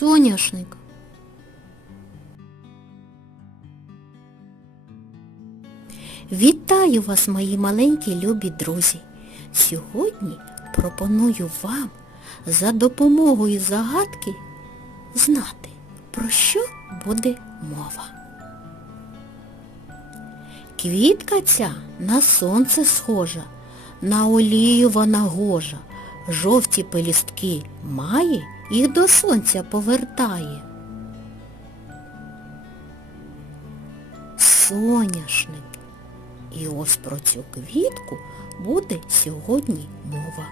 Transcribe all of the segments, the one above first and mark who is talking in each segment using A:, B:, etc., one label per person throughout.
A: соняшник. Вітаю вас, мої маленькі любі друзі. Сьогодні пропоную вам за допомогою загадки знати, про що буде мова. Квітка ця на сонце схожа, на олію вона гожа, жовті пелістки має, їх до сонця повертає. Соняшник. І ось про цю квітку буде сьогодні мова.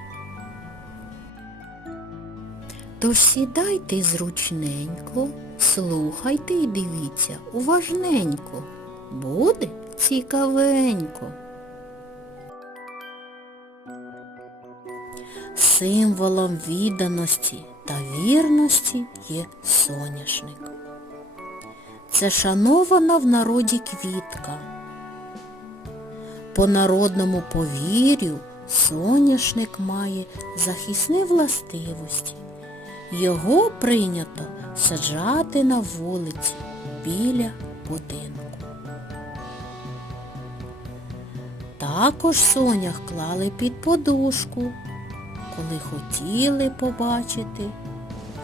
A: Тож сідайте зручненько, слухайте і дивіться уважненько. Буде цікавенько. Символом відданості та вірності є соняшник. Це шанована в народі квітка. По народному повір'ю соняшник має захисні властивості. Його прийнято саджати на вулиці біля будинку. Також сонях клали під подушку, коли хотіли побачити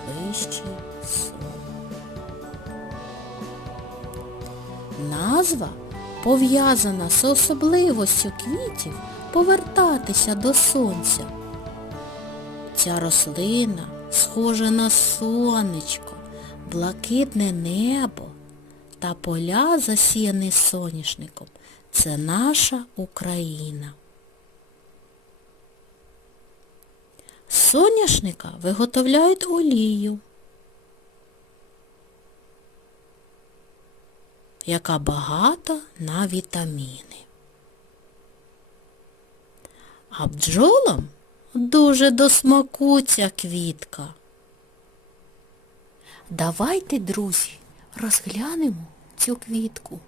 A: вищий сон. Назва пов'язана з особливостю квітів повертатися до сонця. Ця рослина схожа на сонечко, блакитне небо та поля, засіяні соняшником. Це наша Україна. З соняшника виготовляють олію, яка багата на вітаміни. А бджолам дуже до смаку ця квітка. Давайте, друзі, розглянемо цю квітку.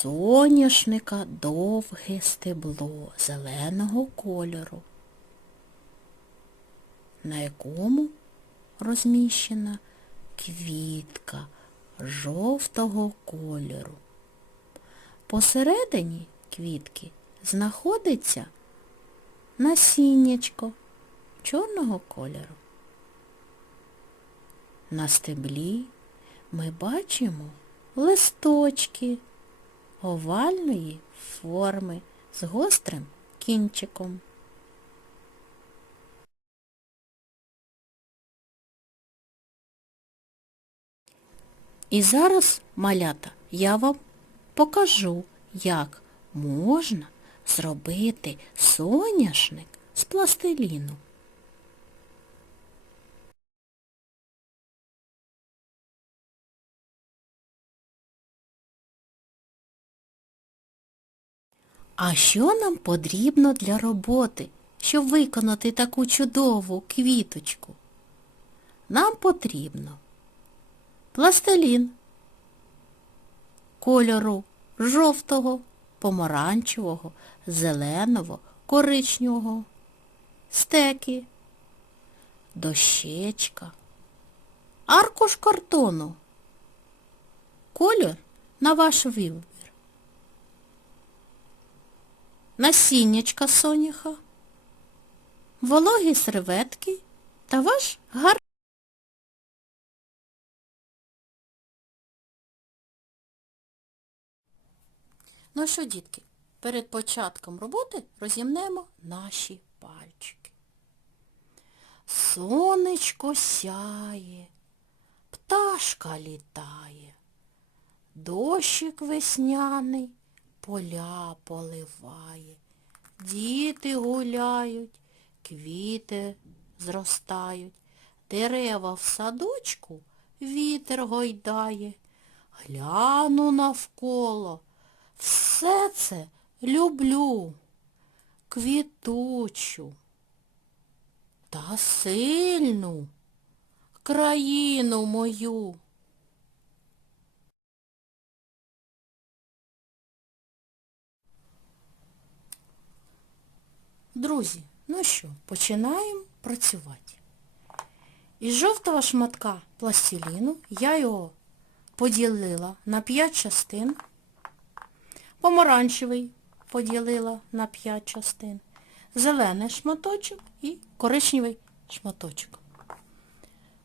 A: Соняшника довге стебло зеленого кольору, на якому розміщена квітка жовтого кольору. Посередині квітки знаходиться насіннячко чорного кольору. На стеблі ми бачимо листочки овальної форми з гострим кінчиком. І зараз, малята, я вам покажу, як можна зробити соняшник з пластиліну. А що нам потрібно для роботи, щоб виконати таку чудову квіточку? Нам потрібно пластилін кольору жовтого, помаранчевого, зеленого, коричневого, стеки, дощечка, аркуш картону, колір на ваш вибір. Насіннячка соняха, вологі серветки та ваш гар. Ну що, дітки, перед початком роботи розімнемо наші пальчики. Сонечко сяє, пташка літає, дощик весняний поля поливає, діти гуляють, квіти зростають, дерева в садочку вітер гойдає. Гляну навколо, все це люблю, квітучу та сильну країну мою. Друзі, ну що, починаємо працювати. Із жовтого шматка пластиліну я його поділила на 5 частин. Помаранчевий поділила на 5 частин. Зелений шматочок і коричневий шматочок.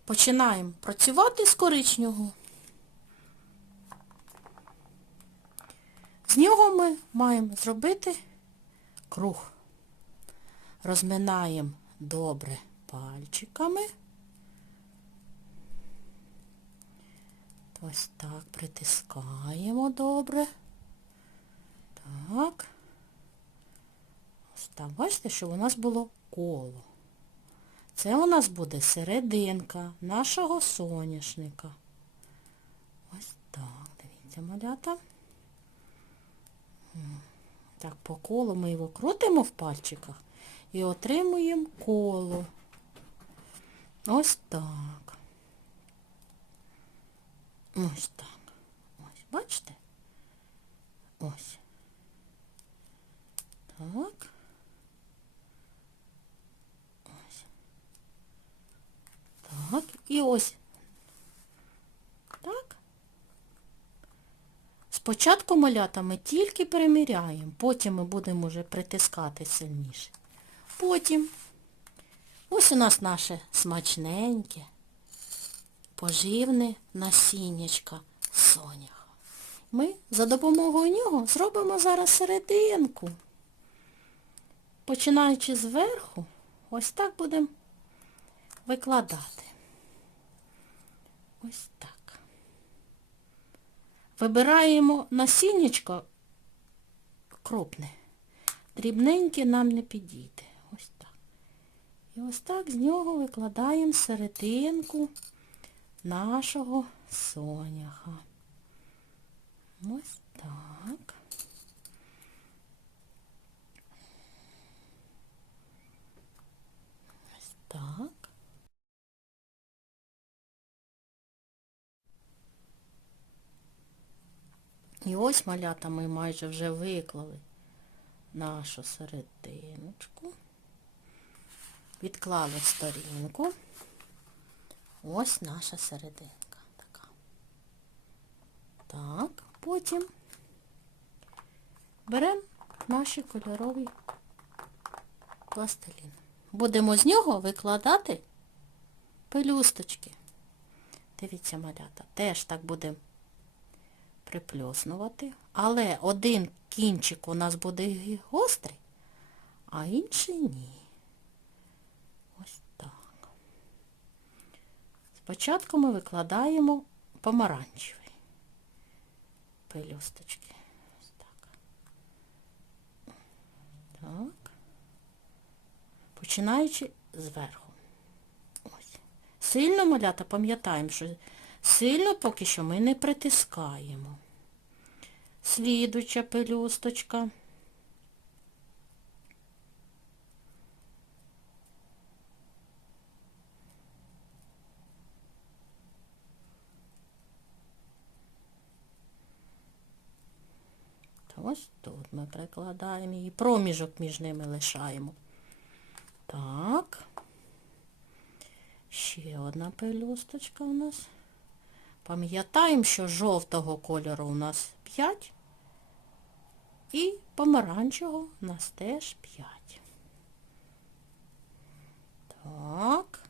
A: Починаємо працювати з коричневого. З нього ми маємо зробити круг. Розминаємо добре пальчиками. Ось так притискаємо добре. Так. Ось так. Бачите, щоб у нас було коло. Це у нас буде серединка нашого соняшника. Ось так, дивіться, малята. Так, по колу ми його крутимо в пальчиках і отримуємо коло. Ось так. Ось так. Ось, бачите? Ось. Так. Ось. Так. І ось. Так. Спочатку малята ми тільки переміряємо, потім ми будемо вже притискати сильніше. Потім ось у нас наше смачненьке, поживне насіннячка соняха. Ми за допомогою нього зробимо зараз серединку. Починаючи зверху, ось так будемо викладати. Ось так. Вибираємо насіннячко крупне. Дрібненьке нам не підійде. І ось так з нього викладаємо серединку нашого соняха. Ось так. Ось так. І ось малята ми майже вже виклали нашу серединочку. Відклали сторінку. Ось наша серединка така. Так, потім беремо наші кольорові пластилін. Будемо з нього викладати пелюсточки. Дивіться, малята, теж так будемо приплюснувати. Але один кінчик у нас буде гострий, а інший ні. Ось так. Спочатку ми викладаємо помаранчевий пелюсточки. Так. Так. Починаючи зверху. Ось. Сильно малята, пам'ятаємо, що сильно поки що ми не притискаємо. Слідуча пелюсточка. Ось тут ми прикладаємо її, проміжок між ними лишаємо. Так. Ще одна пелюсточка у нас. Пам'ятаємо, що жовтого кольору у нас 5 і помаранчевого у нас теж 5. Так.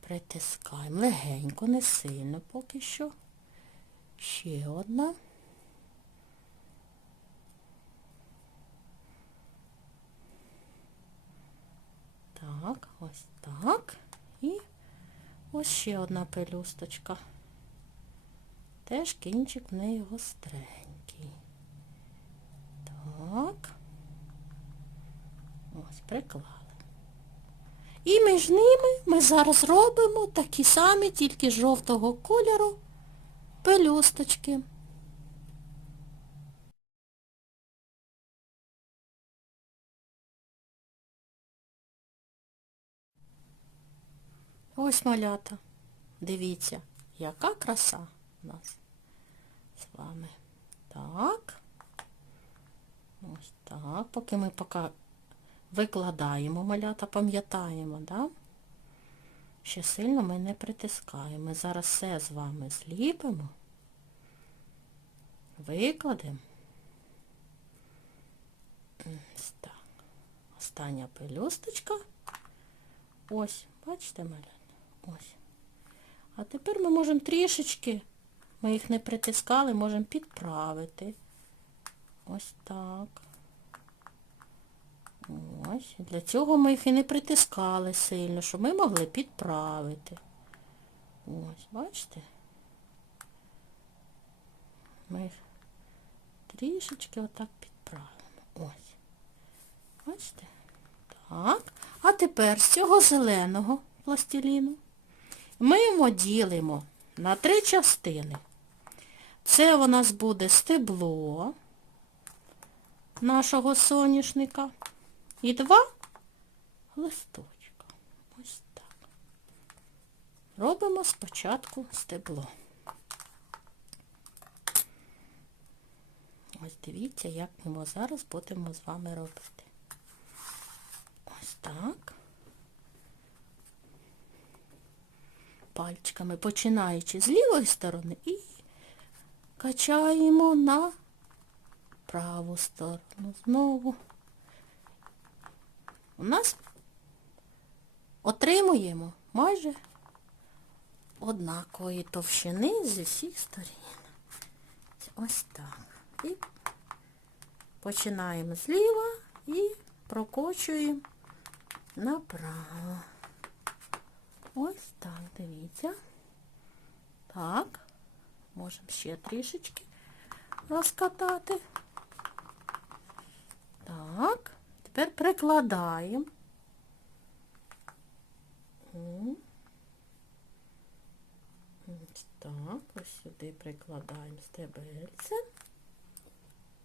A: Притискаємо легенько, не сильно поки що. Ще одна. Так, ось так. І ось ще одна пелюсточка. Теж кінчик в неї гостренький. Так. Ось, приклали. І між ними ми зараз робимо такі самі, тільки жовтого кольору, пелюсточки. Ось малята. Дивіться, яка краса у нас з вами. Так. Ось так. Поки ми поки викладаємо малята, пам'ятаємо, да? Ще сильно ми не притискаємо. Ми зараз все з вами зліпимо, викладемо. Ось так. Остання пелюсточка. Ось, бачите, малята? Ось. А тепер ми можемо трішечки, ми їх не притискали, можемо підправити. Ось так. Ось. Для цього ми їх і не притискали сильно, щоб ми могли підправити. Ось, бачите? Ми їх трішечки отак підправимо. Ось. Бачите? Так. А тепер з цього зеленого пластиліну ми його ділимо на три частини. Це у нас буде стебло нашого соняшника і два листочка. Ось так. Робимо спочатку стебло. Ось дивіться, як ми зараз будемо з вами робити. Ось так. Пальчиками починаючи з лівої сторони і качаємо на праву сторону. Знову. У нас отримуємо майже однакової товщини з усіх сторін. Ось так. І починаємо зліва і прокочуємо направо. Ось так, дивіться. Так, можемо ще трішечки розкатати. Так, тепер прикладаємо. Ось так, ось сюди прикладаємо стебельце.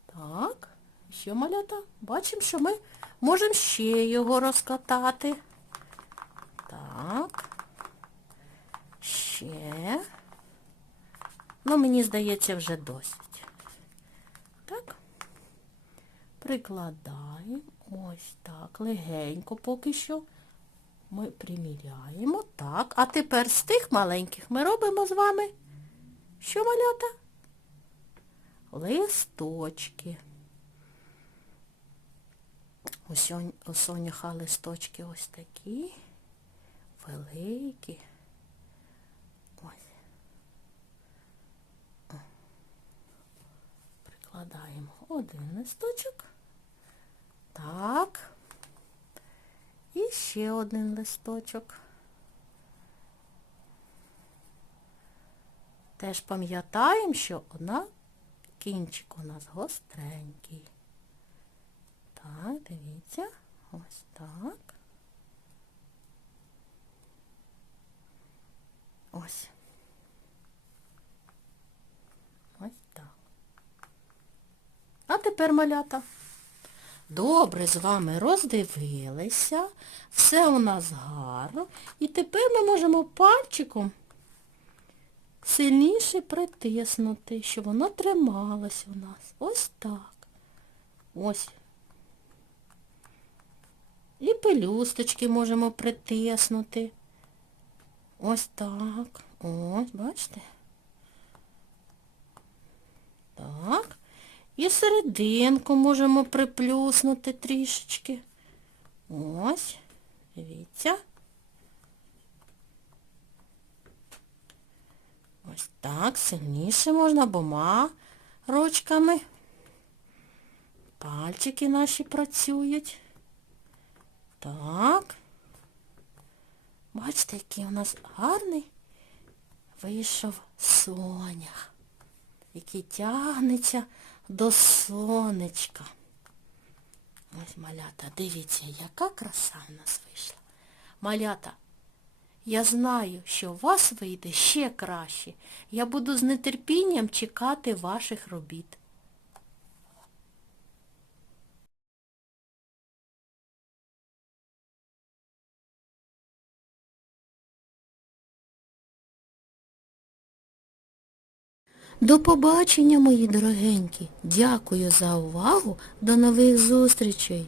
A: Так, ще малята. Бачимо, що ми можемо ще його розкатати. Так. Ще. Ну, мені здається, вже досить. Так. Прикладаємо. Ось так. Легенько поки що. Ми приміряємо. Так. А тепер з тих маленьких ми робимо з вами. Що малята? Листочки. У соняха листочки ось такі. Великі. Ось. О. Прикладаємо один листочок. Так. І ще один листочок. Теж пам'ятаємо, що одна кінчик у нас гостренький. Так, дивіться. Ось так. Ось так. А тепер малята. Добре з вами роздивилися. Все у нас гарно. І тепер ми можемо пальчиком сильніше притиснути, щоб воно трималось у нас. Ось так. Ось. І пелюсточки можемо притиснути. Ось так. Ось, бачите? Так. І серединку можемо приплюснути трішечки. Ось. Дивіться. Ось так, сильніше можна обома ручками. Пальчики наші працюють. Так. Бачите, який у нас гарний вийшов сонях, який тягнеться до сонечка. Ось малята, дивіться, яка краса в нас вийшла. Малята, я знаю, що у вас вийде ще краще. Я буду з нетерпінням чекати ваших робіт. До побачення, мої дорогенькі. Дякую за увагу. До нових зустрічей.